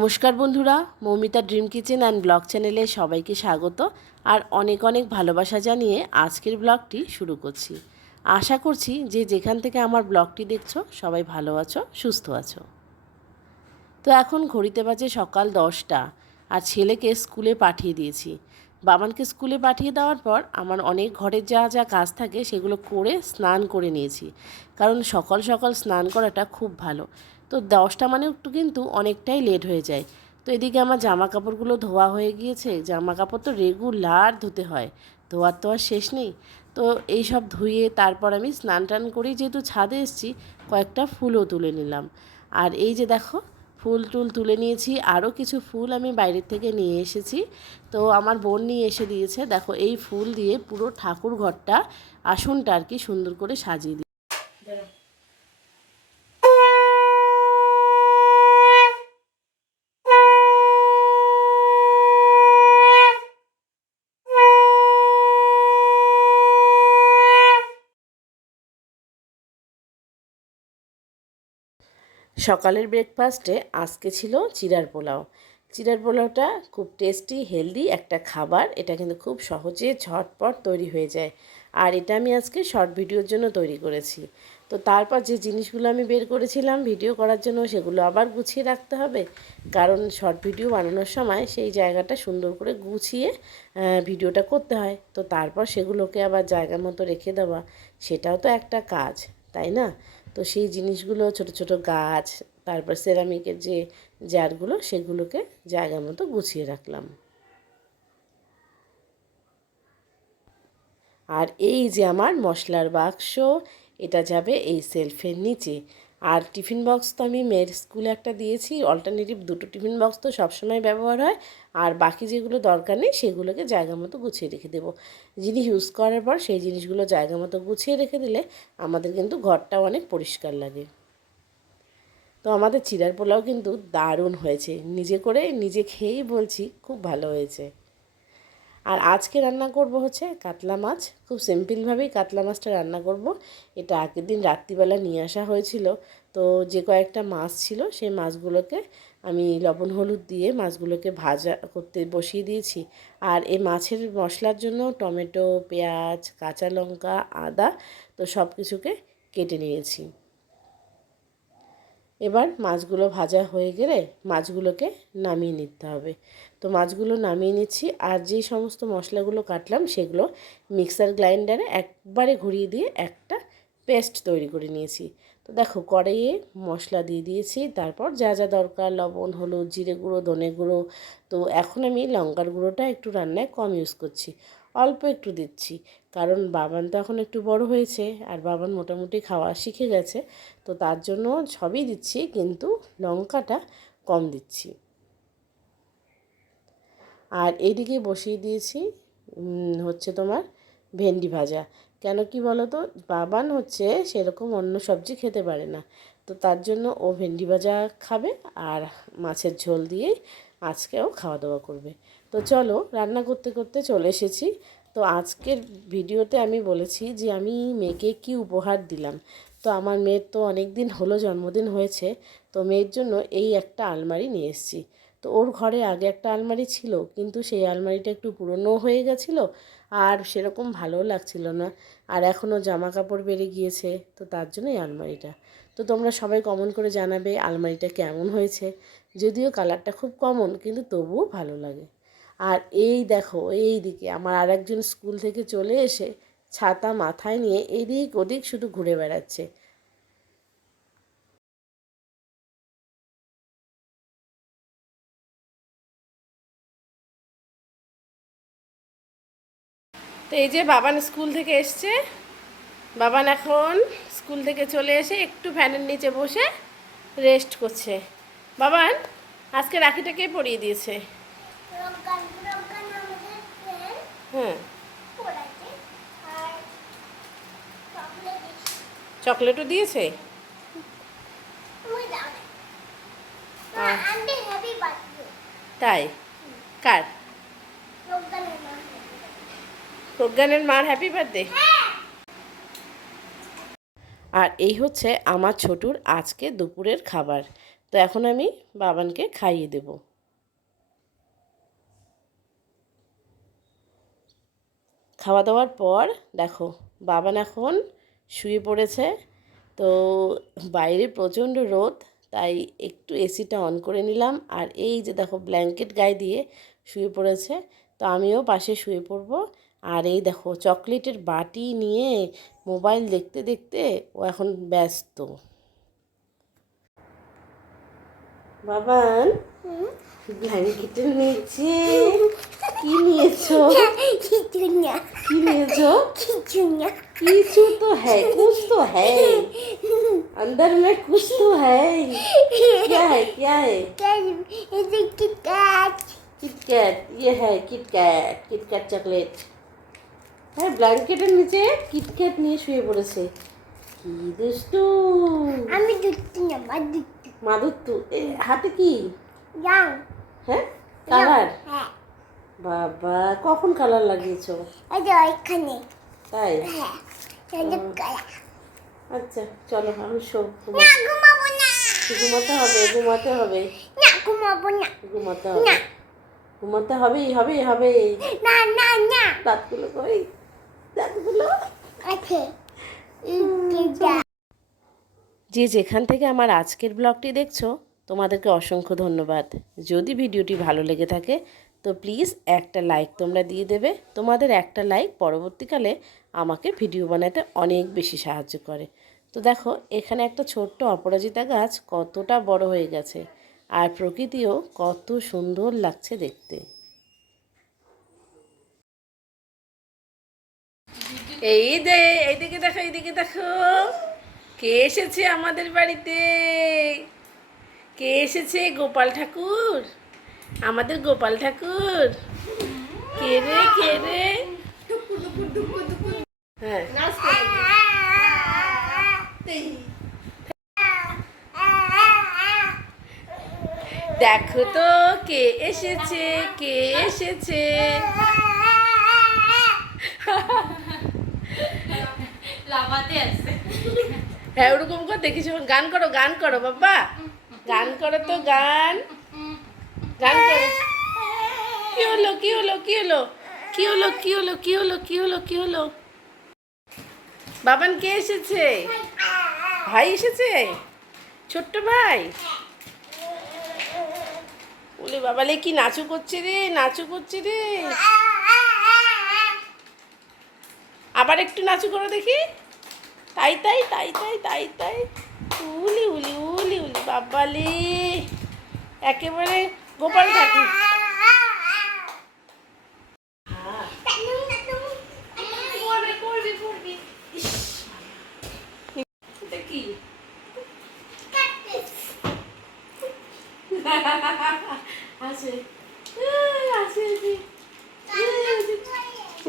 নমস্কার বন্ধুরা, Moumita dream kitchen and blog চ্যানেলে সবাইকে স্বাগত আর অনেক অনেক ভালোবাসা জানিয়ে আজকের ব্লগটি শুরু করছি। আশা করছি যে যেখান থেকে আমার ব্লগটি দেখছো সবাই ভালো আছো, সুস্থ আছো। তো এখন ঘড়িতে বাজে সকাল 10টা আর ছেলেকে স্কুলে পাঠিয়ে দিয়েছি। বাবানকে স্কুলে পাঠিয়ে দেওয়ার পর আমার অনেক ঘরের যা যা কাজ থাকে সেগুলো করে স্নান করে নিয়েছি, কারণ সকাল সকাল স্নান করাটা খুব ভালো। তো 10টা মানে একটু কিন্তু অনেকটাই লেট হয়ে যায়। তো এদিকে আমার জামা কাপড়গুলো ধোয়া হয়ে গিয়েছে। জামা কাপড় তো রেগুলার ধুতে হয়, ধোয়ার তো আর শেষ নেই। তো এই সব ধুয়ে তারপর আমি স্নান টান করেই যেহেতু ছাদে এসেছি, কয়েকটা ফুলও তুলে নিলাম। আর এই যে দেখো, ফুল টুল তুলে নিয়েছি, আরও কিছু ফুল আমি বাইরের থেকে নিয়ে এসেছি। তো আমার বোন নিয়ে এসে দিয়েছে। দেখো, এই ফুল দিয়ে পুরো ঠাকুর ঘরটা, আসনটা আর কি সুন্দর করে সাজিয়ে দিই। সকালের ব্রেকফাস্টে আজকে ছিল চিড়ার পোলাও। চিড়ার পোলাওটা খুব টেস্টি হেলদি একটা খাবার। এটা কিন্তু খুব সহজে ঝটপট তৈরি হয়ে যায়। আর এটা আমি আজকে শর্ট ভিডিওর জন্য তৈরি করেছি। তো তারপর যে জিনিসগুলো আমি বের করেছিলাম ভিডিও করার জন্য, সেগুলো আবার গুছিয়ে রাখতে হবে, কারণ শর্ট ভিডিও বানানোর সময় সেই জায়গাটা সুন্দর করে গুছিয়ে ভিডিওটা করতে হয়। তো তারপর সেগুলোকে আবার জায়গা মতো রেখে দেওয়া, সেটাও তো একটা কাজ, তাই না? তো সেই জিনিসগুলো, ছোট ছোট গাছ, তারপর সেরামিকের যে জারগুলো, সেগুলোকে জায়গা মতো গুছিয়ে রাখলাম। আর এই যে আমার মশলার বাক্স, এটা যাবে এই সেলফের নিচে। আর টিফিন বক্স তো আমি মেয়ের স্কুলে একটা দিয়েছি, অল্টারনেটিভ দুটো টিফিন বক্স তো সবসময় ব্যবহার হয়। আর বাকি যেগুলো দরকার নেই সেগুলোকে জায়গা মতো গুছিয়ে রেখে দেবো। জিনিস ইউজ করার পর সেই জিনিসগুলো জায়গা মতো গুছিয়ে রেখে দিলে আমাদের কিন্তু ঘরটাও অনেক পরিষ্কার লাগে। তো আমাদের চিড়ার পোলাও কিন্তু দারুণ হয়েছে, নিজে করে নিজে খেয়েই বলছি খুব ভালো হয়েছে। আর আজকে রান্না করব হচ্ছে কাতলা মাছ। খুব সিম্পলভাবেই কাতলা মাছটা রান্না করব। এটা আগের দিন রাত্রিবেলা নিয়ে আসা হয়েছিল। তো যে কয়েকটা মাছ ছিল সেই মাছগুলোকে আমি লবণ হলুদ দিয়ে মাছগুলোকে ভাজা করতে বসিয়ে দিয়েছি। আর এই মাছের মশলার জন্য টমেটো, পেঁয়াজ, কাঁচা লঙ্কা, আদা তো সব কিছুকে কেটে নিয়েছি। এবার মাছগুলো ভাজা হয়ে গেলে মাছগুলোকে নামিয়ে নিতে হবে। তো মাছগুলো নামিয়ে নিচ্ছি, আর যেই সমস্ত মশলাগুলো কাটলাম সেগুলো মিক্সার গ্রাইন্ডারে একবারে ঘুরিয়ে দিয়ে একটা পেস্ট তৈরি করে নিয়েছি। তো দেখো, কড়াইয়ে মশলা দিয়ে দিয়েছি, তারপর যা যা দরকার লবণ, হলুদ, জিরে গুঁড়ো, ধনে গুঁড়ো। তো এখন আমি লঙ্কার গুঁড়োটা একটু রান্নায় কম ইউজ করছি, অল্প একটু দিচ্ছি, কারণ বাবান তো এখন একটু বড় হয়েছে আর বাবান মোটামুটি খাওয়া শিখে গেছে। তো তার জন্য সবই দিচ্ছি, কিন্তু লঙ্কাটা কম দিচ্ছি। আর এইদিকে বসিয়ে দিয়েছি হচ্ছে তোমার ভেন্ডি ভাজা। কেন কি বলো তো, বাবান হচ্ছে সেরকম অন্য সবজি খেতে পারে না। তো তার জন্য ও ভেন্ডি ভাজা খাবে আর মাছের ঝোল দিয়েই আজকেও খাওয়া দাওয়া করবে। তো চলো, রান্না করতে করতে চলে এসেছি। তো আজকের ভিডিওতে আমি বলেছি যে আমি মেয়েকে কি উপহার দিলাম। তো আমার মেয়ের তো অনেক দিন হলো জন্মদিন হয়েছে। তো মেয়ের জন্য এই একটা আলমারি নিয়ে এসেছি। তো ওর ঘরে আগে একটা আলমারি ছিল, কিন্তু সেই আলমারিটা একটু পুরনো হয়ে গেছিলো আর সেরকম ভালোও লাগছিল না। আর এখনও জামা কাপড় বেড়ে গিয়েছে, তো তার জন্য এই আলমারিটা। তো তোমরা সবাই কমেন্ট করে জানাবে আলমারিটা কেমন হয়েছে। যদিও কালারটা খুব কমন, কিন্তু তবুও ভালো লাগে। আর এই দেখো, এই দিকে আমার আরেকজন স্কুল থেকে চলে এসে ছাতা মাথায় নিয়ে এদিক ওদিক শুধু ঘুরে বেড়াচ্ছে। তো এই যে বাবান স্কুল থেকে এসছে। বাবান এখন স্কুল থেকে চলে এসে একটু ফ্যানের নিচে বসে রেস্ট করছে। বাবান, আজকে রাখিটা কে পরিয়ে দিয়েছে? হ্যাঁ, চকলেটও দিয়েছে। তাই? কার? প্রজ্ঞানের মার হ্যাপি বার্থডে। আর এই হচ্ছে আমার ছোটুর আজকে দুপুরের খাবার। তো এখন আমি বাবানকে খাইয়ে দেব। খাওয়া দাওয়ার পর দেখো বাবান এখন শুয়ে পড়েছে। তো বাইরে প্রচণ্ড রোদ, তাই একটু এসিটা অন করে নিলাম। আর এই যে দেখো ব্ল্যাঙ্কেট গায়ে দিয়ে শুয়ে পড়েছে, তো আমিও পাশে শুয়ে পড়বো। আর এই দেখো চকলেটের বাটি নিয়ে মোবাইল দেখতে দেখতে ও এখন ব্যস্ত। বাবান, ব্ল্যাঙ্কেটের নিচে কি নিয়েছো? কিছু না, কি নিয়েছো? কিছু না। কিছু তো है, कुछ तो है अंदर में, कुछ तो है। क्या है, क्या है? ये किटकैट। किटकैट, ये है किटकैट, किटकैट चॉकलेट। হ্যাঁ, ব্ল্যাঙ্কেটের নিচে কিটক্যাট নিয়ে শুয়ে পড়েছে। কি দুষ্টু! আমি দুষ্টু না, মা দুষ্টু। মাদুত্তু, হাতে কি? যাও। হ্যাঁ, কালার? হ্যাঁ, বাবা, কখন কালার লাগিয়েছো? এই যে এখানে। তাই? হ্যাঁ, এই যে কালার। আচ্ছা চলো, আমি শো। না, ঘুমাবো না। ঘুমাতে হবে, ঘুমাতে হবে, না, ঘুমাবো না। ঘুমাতে হবে, না, ঘুমাতে হবে, হবে হবে। না, না, না। দাঁতগুলো কই? দাঁতগুলো আছে। যে যেখান থেকে আমার আজকের ব্লগটি দেখছো, তোমাদেরকে অসংখ্য ধন্যবাদ। যদি ভিডিওটি ভালো লেগে থাকে তো প্লিজ একটা লাইক তোমরা দিয়ে দেবে। তোমাদের একটা লাইক পরবর্তীকালে আমাকে ভিডিও বানাতে অনেক বেশি সাহায্য করে। তো দেখো এখানে একটা ছোট্ট অপরাজিতা গাছ কতটা বড় হয়ে গেছে, আর প্রকৃতিও কত সুন্দর লাগছে দেখতে। এই যে এইদিকে দেখো, এইদিকে দেখো, কে এসেছে আমাদের বাড়িতে? কে এসেছে? গোপাল ঠাকুর, আমাদের গোপাল ঠাকুর। কে রে, কে রে? হ্যাঁ, দেখো তো কে এসেছে, কে এসেছে? লাফাতে আছে। হ্যাঁ, ওরকম করে দেখিস। গান করো, গান করো বাবা, গান করো তো, গান, গান করো। কি হলো, কি হলো, কি হলো, কি হলো, কি হলো, কি হলো, কি হলো, কি হলো? বাবান কে এসেছে? ভাই এসেছে, ছোট্ট ভাই। বলে বাবালে কি নাচু করছে রে, নাচু করছে রে। আবার একটু নাচু করো দেখি। তাই তাই তাই তাই তাই তাই, উলি উলি উলি উলি, বাবালে একেবারে গোপাল ঠাকুর। কি আছে, আছে,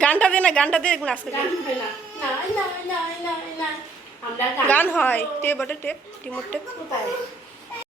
গানটা দে না, গানটা দে, নাচতে দে। গান হয় না, না না না না না, আমরা গান হয়, টেপ ওটা টেপ, রিমোট টেপ। কোথায়?